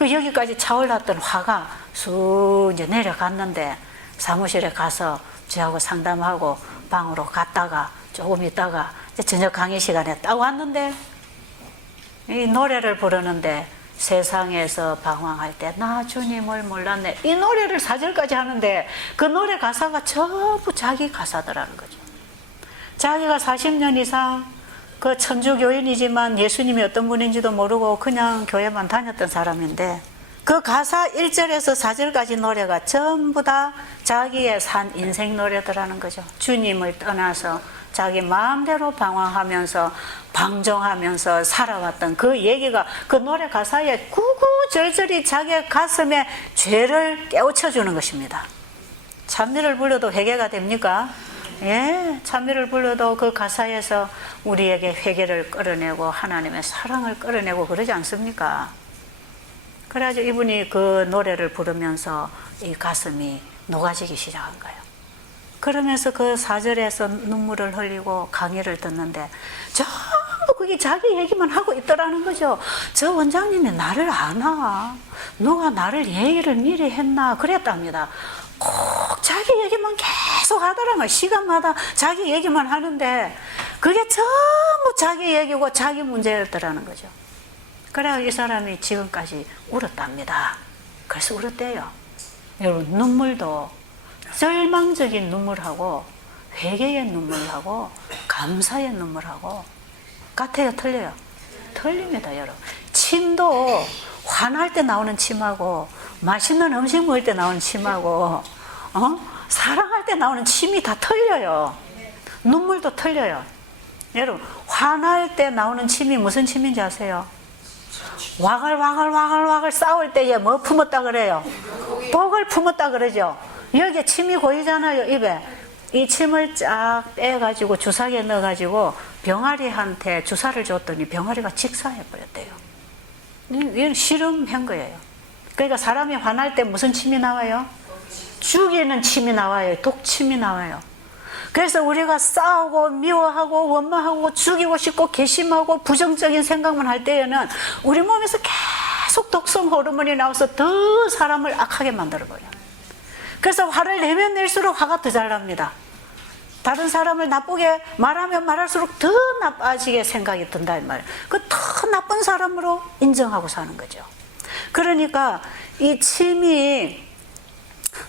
여기까지 차올랐던 화가 쑥 이제 내려갔는데 사무실에 가서 저하고 상담하고 방으로 갔다가 조금 있다가 이제 저녁 강의 시간에 딱 왔는데 이 노래를 부르는데 세상에서 방황할 때 나 주님을 몰랐네. 이 노래를 4절까지 하는데 그 노래 가사가 전부 자기 가사더라는 거죠. 자기가 40년 이상 그 천주교인이지만 예수님이 어떤 분인지도 모르고 그냥 교회만 다녔던 사람인데 그 가사 1절에서 4절까지 노래가 전부 다 자기의 산 인생 노래더라는 거죠. 주님을 떠나서 자기 마음대로 방황하면서 방종하면서 살아왔던 그 얘기가 그 노래 가사에 구구절절히 자기 가슴에 죄를 깨우쳐주는 것입니다. 찬미를 불러도 회개가 됩니까? 예, 찬미를 불러도 그 가사에서 우리에게 회개를 끌어내고 하나님의 사랑을 끌어내고 그러지 않습니까? 그래가지고 이분이 그 노래를 부르면서 이 가슴이 녹아지기 시작한 거예요. 그러면서 그 4절에서 눈물을 흘리고 강의를 듣는데 전부 그 거기 자기 얘기만 하고 있더라는 거죠. 저 원장님이 나를 아나? 누가 나를 얘기를 미리 했나? 그랬답니다. 꼭 자기 얘기만 계속 하더라고요. 시간마다 자기 얘기만 하는데 그게 전부 자기 얘기고 자기 문제였더라는 거죠. 그래야 이 사람이 지금까지 울었답니다. 그래서 울었대요. 여러분, 눈물도 절망적인 눈물하고 회개의 눈물하고 감사의 눈물하고 같아요, 틀려요? 틀립니다, 여러분. 침도 화날 때 나오는 침하고 맛있는 음식 먹을 때 나오는 침하고 사랑할 때 나오는 침이 다 틀려요. 눈물도 틀려요. 여러분, 화날 때 나오는 침이 무슨 침인지 아세요? 와글와글 싸울 때에 뭐 품었다 그래요? 독을 품었다 그러죠. 여기에 침이 고이잖아요, 입에. 이 침을 쫙 빼가지고 주사기에 넣어가지고 병아리한테 주사를 줬더니 병아리가 직사해버렸대요. 이건 실험한 거예요. 그러니까 사람이 화날 때 무슨 침이 나와요? 죽이는 침이 나와요. 독침이 나와요. 그래서 우리가 싸우고 미워하고 원망하고 죽이고 싶고 괘씸하고 부정적인 생각만 할 때에는 우리 몸에서 계속 독성 호르몬이 나와서 더 사람을 악하게 만들어버려요. 그래서 화를 내면 낼수록 화가 더 잘 납니다. 다른 사람을 나쁘게 말하면 말할수록 더 나빠지게 생각이 든다 이 말이에요. 그 더 나쁜 사람으로 인정하고 사는 거죠. 그러니까 이 침이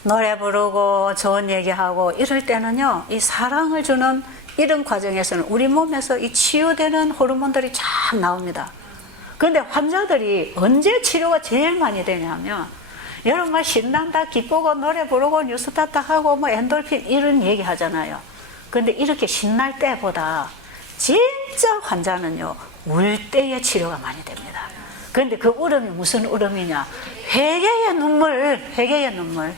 노래 부르고 좋은 얘기하고 이럴 때는요, 이 사랑을 주는 이런 과정에서는 우리 몸에서 이 치유되는 호르몬들이 쫙 나옵니다. 그런데 환자들이 언제 치료가 제일 많이 되냐면, 여러분 막 신난다, 기쁘고 노래 부르고 뉴스타트 하고 뭐 엔돌핀 이런 얘기 하잖아요. 그런데 이렇게 신날 때보다 진짜 환자는요, 울 때의 치료가 많이 됩니다. 그런데 그 울음이 무슨 울음이냐? 회개의 눈물, 회개의 눈물.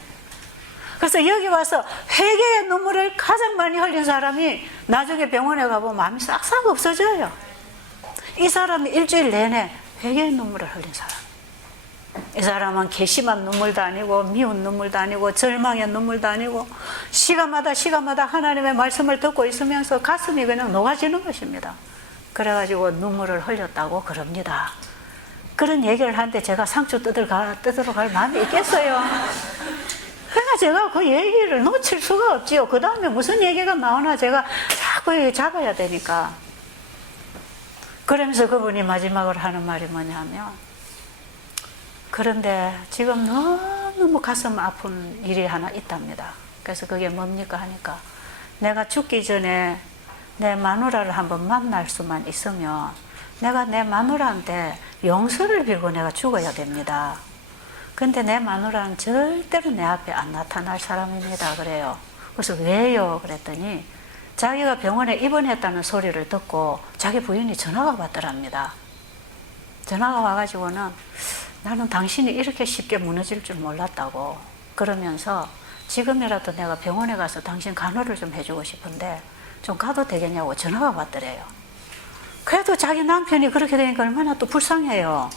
그래서 여기 와서 회개의 눈물을 가장 많이 흘린 사람이 나중에 병원에 가보면 마음이 싹싹 없어져요. 이 사람이 일주일 내내 회개의 눈물을 흘린 사람. 이 사람은 괘씸한 눈물도 아니고 미운 눈물도 아니고 절망의 눈물도 아니고 시간마다 하나님의 말씀을 듣고 있으면서 가슴이 그냥 녹아지는 것입니다. 그래가지고 눈물을 흘렸다고 그럽니다. 그런 얘기를 하는데 제가 상처 뜯으러 갈 마음이 있겠어요? 그러니까 제가 그 얘기를 놓칠 수가 없지요. 그 다음에 무슨 얘기가 나오나 제가 자꾸 잡아야 되니까. 그러면서 그분이 마지막으로 하는 말이 뭐냐면, 그런데 지금 너무 가슴 아픈 일이 하나 있답니다. 그래서 그게 뭡니까 하니까, 내가 죽기 전에 내 마누라를 한번 만날 수만 있으면 내가 내 마누라한테 용서를 빌고 내가 죽어야 됩니다. 근데 내 마누라는 절대로 내 앞에 안 나타날 사람입니다. 그래요. 그래서 왜요? 그랬더니 자기가 병원에 입원했다는 소리를 듣고 자기 부인이 전화가 왔더랍니다. 전화가 와가지고는 나는 당신이 이렇게 쉽게 무너질 줄 몰랐다고 그러면서 지금이라도 내가 병원에 가서 당신 간호를 좀 해주고 싶은데 좀 가도 되겠냐고 전화가 왔더래요. 그래도 자기 남편이 그렇게 되니까 얼마나 또 불쌍해요.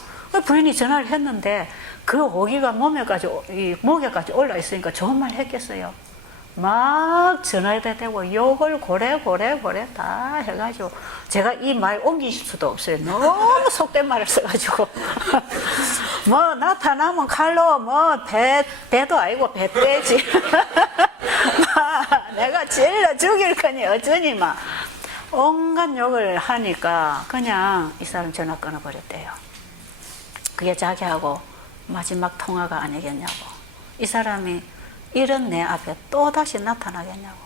부인이 전화를 했는데 그 오기가 목에까지 올라 있으니까 좋은 말 했겠어요. 막 전화에다 대고 욕을 고래 다 해가지고 제가 이 말 옮길 수도 없어요. 너무 속된 말을 써가지고 뭐 나타나면 칼로 뭐 배도 아니고 배떼지 내가 찔러 죽일 거니 어쩌니 막 온갖 욕을 하니까 그냥 이 사람 전화 끊어버렸대요. 그게 자기하고 마지막 통화가 아니겠냐고. 이 사람이 이런 내 앞에 또다시 나타나겠냐고.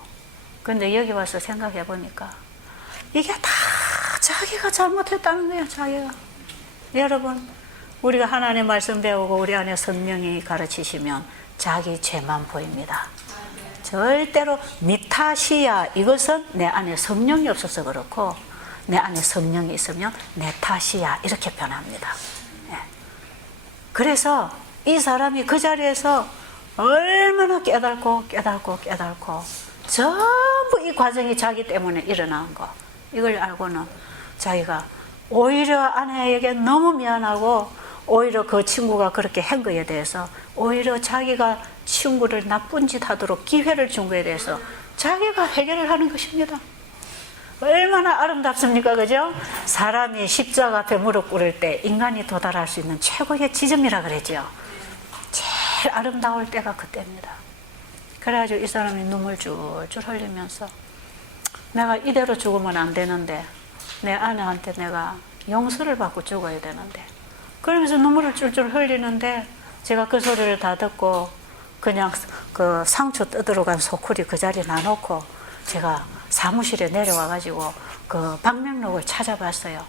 근데 여기 와서 생각해 보니까 이게 다 자기가 잘못했다는 거예요. 자기가. 여러분, 우리가 하나님 말씀 배우고 우리 안에 성령이 가르치시면 자기 죄만 보입니다. 절대로 네 탓이야. 이것은 내 안에 성령이 없어서 그렇고 내 안에 성령이 있으면 내 탓이야. 이렇게 변합니다. 그래서 이 사람이 그 자리에서 얼마나 깨달고 전부 이 과정이 자기 때문에 일어난 거, 이걸 알고는 자기가 오히려 아내에게 너무 미안하고 오히려 그 친구가 그렇게 한 거에 대해서 오히려 자기가 친구를 나쁜 짓 하도록 기회를 준 거에 대해서 자기가 해결을 하는 것입니다. 얼마나 아름답습니까? 그죠? 사람이 십자가 앞에 무릎 꿇을 때 인간이 도달할 수 있는 최고의 지점이라 그랬죠. 제일 아름다울 때가 그때입니다. 그래가지고 이 사람이 눈물 줄줄 흘리면서 내가 이대로 죽으면 안 되는데 내 아내한테 내가 용서를 받고 죽어야 되는데 그러면서 눈물을 줄줄 흘리는데 제가 그 소리를 다 듣고 그냥 그 상추 뜯으러 간 소쿠리 그 자리에 놔놓고 제가 사무실에 내려와가지고 그 방명록을 찾아봤어요.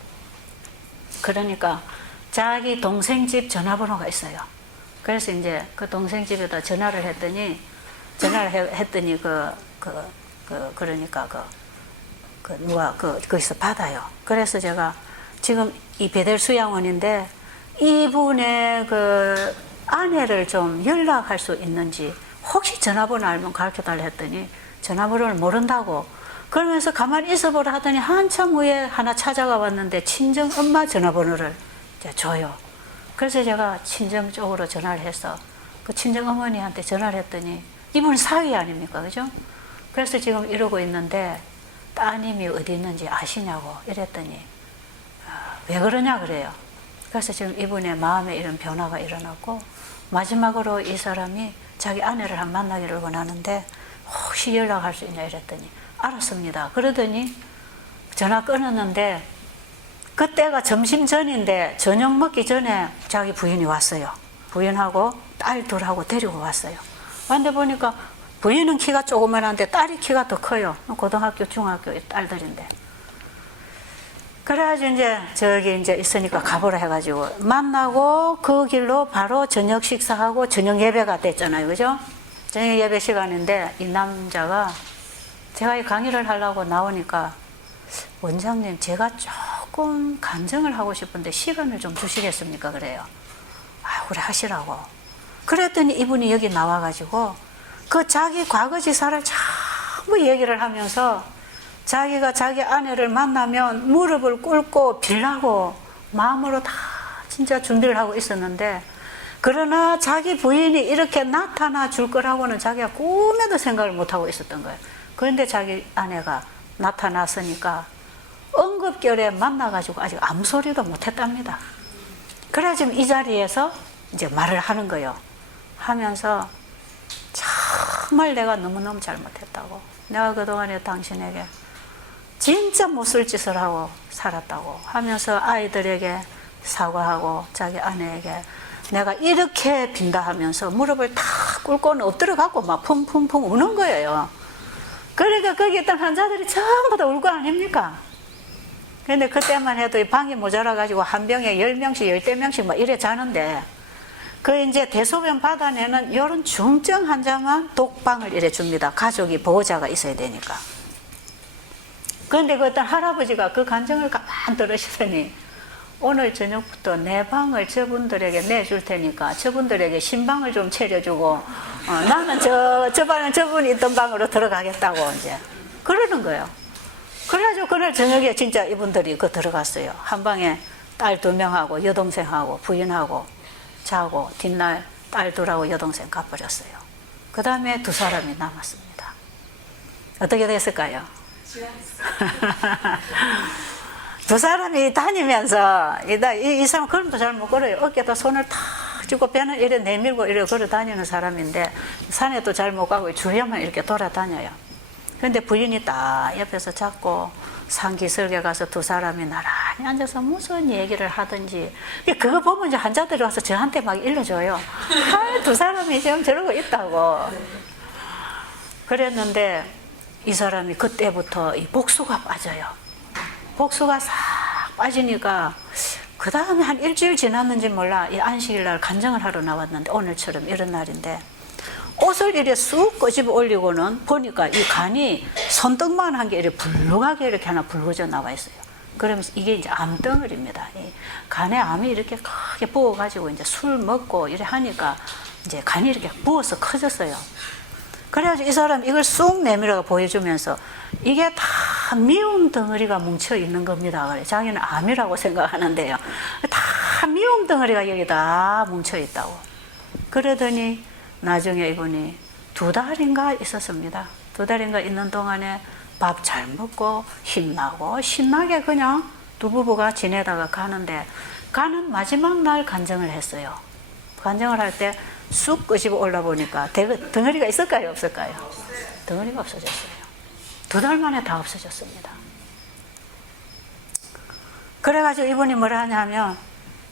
그러니까 자기 동생 집 전화번호가 있어요. 그래서 이제 그 동생 집에다 전화를 했더니 그러니까 누가 거기서 받아요. 그래서 제가 지금 이 베델 수양원인데 이분의 그 아내를 좀 연락할 수 있는지 혹시 전화번호 알면 가르쳐 달라 했더니 전화번호를 모른다고 그러면서 가만히 있어보라 하더니 한참 후에 하나 찾아가 봤는데 친정 엄마 전화번호를 줘요. 그래서 제가 친정 쪽으로 전화를 해서 그 친정 어머니한테 전화를 했더니 이분 사위 아닙니까? 그죠? 그래서 지금 이러고 있는데 따님이 어디 있는지 아시냐고 이랬더니 왜 그러냐 그래요. 그래서 지금 이분의 마음에 이런 변화가 일어났고 마지막으로 이 사람이 자기 아내를 한 만나기를 원하는데 혹시 연락할 수 있냐 이랬더니 알았습니다. 그러더니 전화 끊었는데 그때가 점심 전인데 저녁 먹기 전에 자기 부인이 왔어요. 부인하고 딸 둘하고 데리고 왔어요. 근데 보니까 부인은 키가 조그만한데 딸이 키가 더 커요. 고등학교, 중학교 딸들인데. 그래가지고 이제 저기 이제 있으니까 가보라 해가지고 만나고 그 길로 바로 저녁 식사하고 저녁 예배가 됐잖아요. 그죠? 저녁 예배 시간인데 이 남자가 제가 이 강의를 하려고 나오니까 원장님 제가 조금 간증을 하고 싶은데 시간을 좀 주시겠습니까? 그래요. 아, 그래 하시라고. 그랬더니 이분이 여기 나와가지고 그 자기 과거지사를 전부 얘기를 하면서 자기가 자기 아내를 만나면 무릎을 꿇고 빌라고 마음으로 다 진짜 준비를 하고 있었는데 그러나 자기 부인이 이렇게 나타나 줄 거라고는 자기가 꿈에도 생각을 못하고 있었던 거예요. 그런데 자기 아내가 나타났으니까 응급결에 만나가지고 아직 아무 소리도 못했답니다. 그래 지금 이 자리에서 이제 말을 하는 거예요. 하면서 정말 내가 너무너무 잘못했다고. 내가 그동안에 당신에게 진짜 못쓸 짓을 하고 살았다고 하면서 아이들에게 사과하고 자기 아내에게 내가 이렇게 빈다 하면서 무릎을 탁 꿇고는 엎드려 갖고 막 펑펑펑 우는 거예요. 그러니까 거기 있던 환자들이 전부 다 울고 아닙니까? 근데 그때만 해도 이 방이 모자라가지고 한 병에 10명씩 10대명씩 막 이래 자는데 그 이제 대소변 받아내는 이런 중증 환자만 독방을 이래 줍니다. 가족이 보호자가 있어야 되니까. 그런데 그 어떤 할아버지가 그 간증을 가만 들으시더니 오늘 저녁부터 내 방을 저분들에게 내줄 테니까 저분들에게 신방을 좀 차려주고 나는 저 방은 저분이 있던 방으로 들어가겠다고 이제 그러는 거예요. 그래가지고 그날 저녁에 진짜 이분들이 그 들어갔어요. 한 방에 딸 2명하고 여동생하고 부인하고 자고 뒷날 딸 둘하고 여동생 가버렸어요. 그 다음에 2사람이 남았습니다. 어떻게 됐을까요? 2사람이 다니면서 이 사람 걸음도 잘 못 걸어요. 어깨에다 손을 탁 쥐고 배는 이래 내밀고 이래 걸어 다니는 사람인데 산에도 잘 못 가고 주위만 이렇게 돌아다녀요. 그런데 부인이 딱 옆에서 잡고 상기설계 가서 2사람이 나란히 앉아서 무슨 얘기를 하든지 그거 보면 이제 환자들이 와서 저한테 막 일러줘요. 아, 2사람이 지금 저러고 있다고. 그랬는데 이 사람이 그때부터 이 복수가 빠져요. 복수가 싹 빠지니까 그 다음에 한 일주일 지났는지 몰라 이 안식일날 간증을 하러 나왔는데 오늘처럼 이런 날인데 옷을 이렇게 쑥 끄집어 올리고는 보니까 이 간이 손등만 한 게 이렇게 불룩하게 이렇게 하나 붉어져 나와 있어요. 그러면서 이게 이제 암덩어리입니다. 이 간에 암이 이렇게 크게 부어가지고 이제 술 먹고 이래 하니까 이제 간이 이렇게 부어서 커졌어요. 그래가지고 이 사람 이걸 쑥 내밀어 보여주면서 이게 다 미움 덩어리가 뭉쳐 있는 겁니다. 그래. 자기는 암이라고 생각하는데요. 다 미움 덩어리가 여기 다 뭉쳐 있다고. 그러더니 나중에 이분이 2달인가 있었습니다. 2달인가 있는 동안에 밥 잘 먹고 힘나고 신나게 그냥 두 부부가 지내다가 가는데, 가는 마지막 날 간증을 했어요. 간증을 할 때 쑥 끄집어 올라보니까 덩어리가 있을까요, 없을까요? 덩어리가 없어졌어요. 2달 만에 다 없어졌습니다. 그래가지고 이분이 뭐라 하냐면,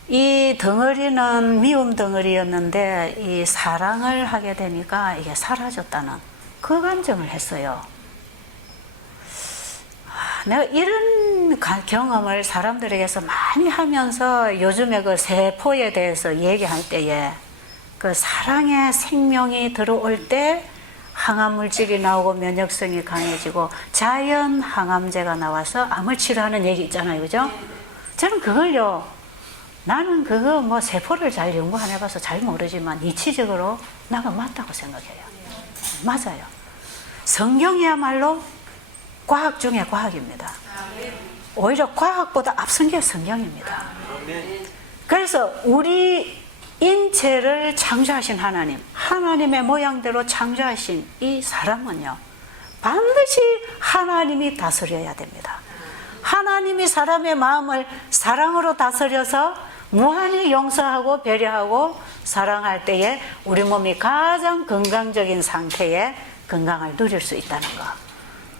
이 덩어리는 미움 덩어리였는데 이 사랑을 하게 되니까 이게 사라졌다는 그 간증을 했어요. 내가 이런 경험을 사람들에게서 많이 하면서 요즘에 그 세포에 대해서 얘기할 때에 그 사랑의 생명이 들어올 때 항암물질이 나오고 면역성이 강해지고 자연 항암제가 나와서 암을 치료하는 얘기 있잖아요, 그죠? 저는 그걸요, 나는 그거 뭐 세포를 잘 연구 안 해봐서 잘 모르지만 이치적으로 나가 맞다고 생각해요. 맞아요. 성경이야말로 과학 중에 과학입니다. 오히려 과학보다 앞선 게 성경입니다. 그래서 우리 인체를 창조하신 하나님, 하나님의 모양대로 창조하신 이 사람은요, 반드시 하나님이 다스려야 됩니다. 하나님이 사람의 마음을 사랑으로 다스려서 무한히 용서하고 배려하고 사랑할 때에 우리 몸이 가장 건강적인 상태에 건강을 누릴 수 있다는 것,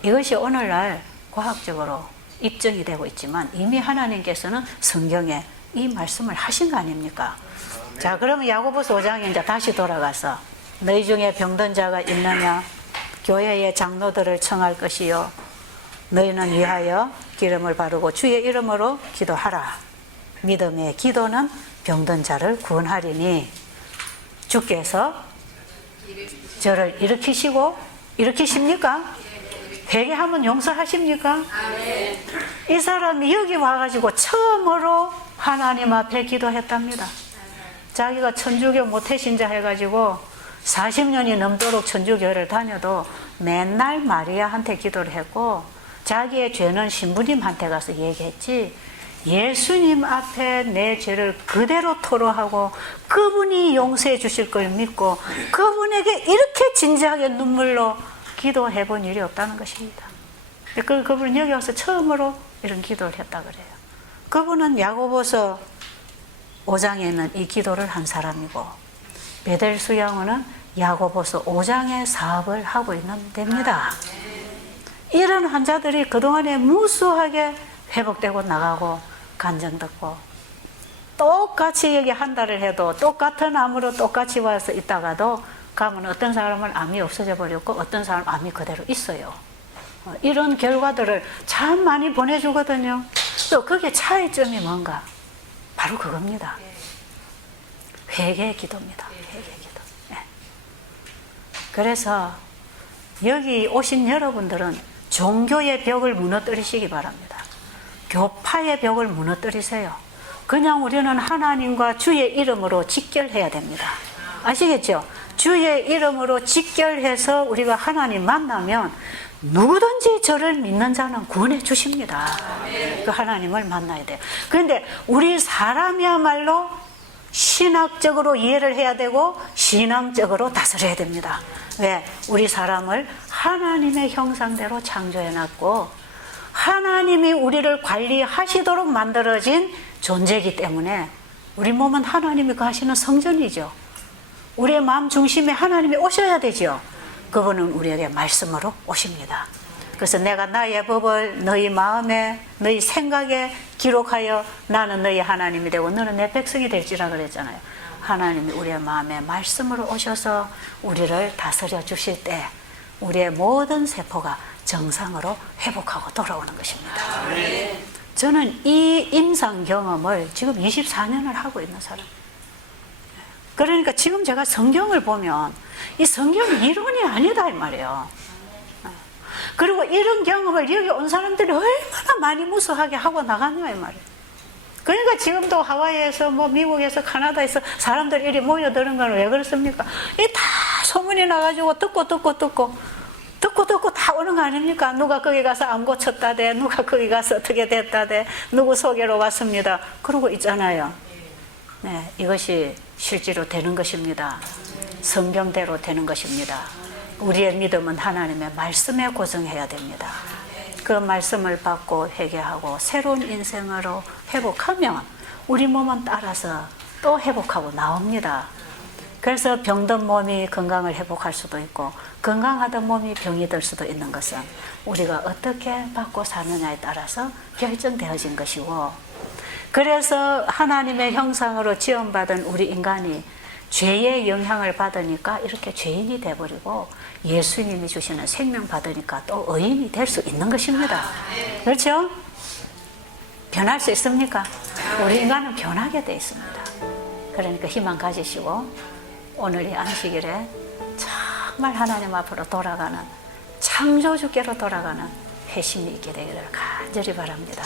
이것이 오늘날 과학적으로 입증이 되고 있지만 이미 하나님께서는 성경에 이 말씀을 하신 거 아닙니까? 자, 그러면 야고보서 5장에 이제 다시 돌아가서 너희 중에 병든 자가 있느냐? 교회의 장로들을 청할 것이요, 너희는 위하여 기름을 바르고 주의 이름으로 기도하라. 믿음의 기도는 병든 자를 구원하리니 주께서 저를 일으키십니까? 회개하면 용서하십니까? 이 사람이 여기 와가지고 처음으로 하나님 앞에 기도했답니다. 자기가 천주교 모태신자 해가지고 40년이 넘도록 천주교를 다녀도 맨날 마리아한테 기도를 했고, 자기의 죄는 신부님한테 가서 얘기했지, 예수님 앞에 내 죄를 그대로 토로하고 그분이 용서해 주실 걸 믿고 그분에게 이렇게 진지하게 눈물로 기도해 본 일이 없다는 것입니다. 그분은 여기 와서 처음으로 이런 기도를 했다 그래요. 그분은 야고보서 5장에는 이 기도를 한 사람이고, 베델수 양호는 야고보서 5장의 사업을 하고 있는 데입니다. 이런 환자들이 그동안에 무수하게 회복되고 나가고 간증 듣고, 똑같이 여기 한 달을 해도 똑같은 암으로 똑같이 와서 있다가도 가면 어떤 사람은 암이 없어져 버렸고 어떤 사람은 암이 그대로 있어요. 이런 결과들을 참 많이 보내주거든요. 또 그게 차이점이 뭔가? 바로 그겁니다. 회개의 기도입니다. 회개의 기도. 네. 그래서 여기 오신 여러분들은 종교의 벽을 무너뜨리시기 바랍니다. 교파의 벽을 무너뜨리세요. 그냥 우리는 하나님과 주의 이름으로 직결해야 됩니다. 아시겠죠? 주의 이름으로 직결해서 우리가 하나님 만나면 누구든지 저를 믿는 자는 구원해 주십니다. 그 하나님을 만나야 돼요. 그런데 우리 사람이야말로 신학적으로 이해를 해야 되고 신앙적으로 다스려야 됩니다. 왜? 우리 사람을 하나님의 형상대로 창조해놨고 하나님이 우리를 관리하시도록 만들어진 존재이기 때문에 우리 몸은 하나님이 거하시는 성전이죠. 우리의 마음 중심에 하나님이 오셔야 되죠. 그분은 우리에게 말씀으로 오십니다. 그래서 내가 나의 법을 너희 마음에 너희 생각에 기록하여 나는 너희 하나님이 되고 너는 내 백성이 될지라 그랬잖아요. 하나님이 우리의 마음에 말씀으로 오셔서 우리를 다스려 주실 때 우리의 모든 세포가 정상으로 회복하고 돌아오는 것입니다. 저는 이 임상 경험을 지금 24년을 하고 있는 사람. 그러니까 지금 제가 성경을 보면 이 성경 이론이 아니다 이 말이에요. 그리고 이런 경험을 여기 온 사람들이 얼마나 많이 무수하게 하고 나가냐 이 말이에요. 그러니까 지금도 하와이에서 뭐 미국에서 카나다에서 사람들이 이리 모여드는 건 왜 그렇습니까? 이 다 소문이 나가지고 듣고 다 오는 거 아닙니까? 누가 거기 가서 암 고쳤다대, 누가 거기 가서 어떻게 됐다대, 누구 소개로 왔습니다. 그러고 있잖아요. 네, 이것이 실제로 되는 것입니다. 성경대로 되는 것입니다. 우리의 믿음은 하나님의 말씀에 고정해야 됩니다. 그 말씀을 받고 회개하고 새로운 인생으로 회복하면 우리 몸은 따라서 또 회복하고 나옵니다. 그래서 병든 몸이 건강을 회복할 수도 있고 건강하던 몸이 병이 들 수도 있는 것은 우리가 어떻게 받고 사느냐에 따라서 결정되어진 것이고, 그래서 하나님의 형상으로 지음받은 우리 인간이 죄의 영향을 받으니까 이렇게 죄인이 돼버리고 예수님이 주시는 생명 받으니까 또 의인이 될 수 있는 것입니다. 그렇죠? 변할 수 있습니까? 우리 인간은 변하게 돼 있습니다. 그러니까 희망 가지시고 오늘 이 안식일에 정말 하나님 앞으로 돌아가는, 창조주께로 돌아가는 회심이 있게 되기를 간절히 바랍니다.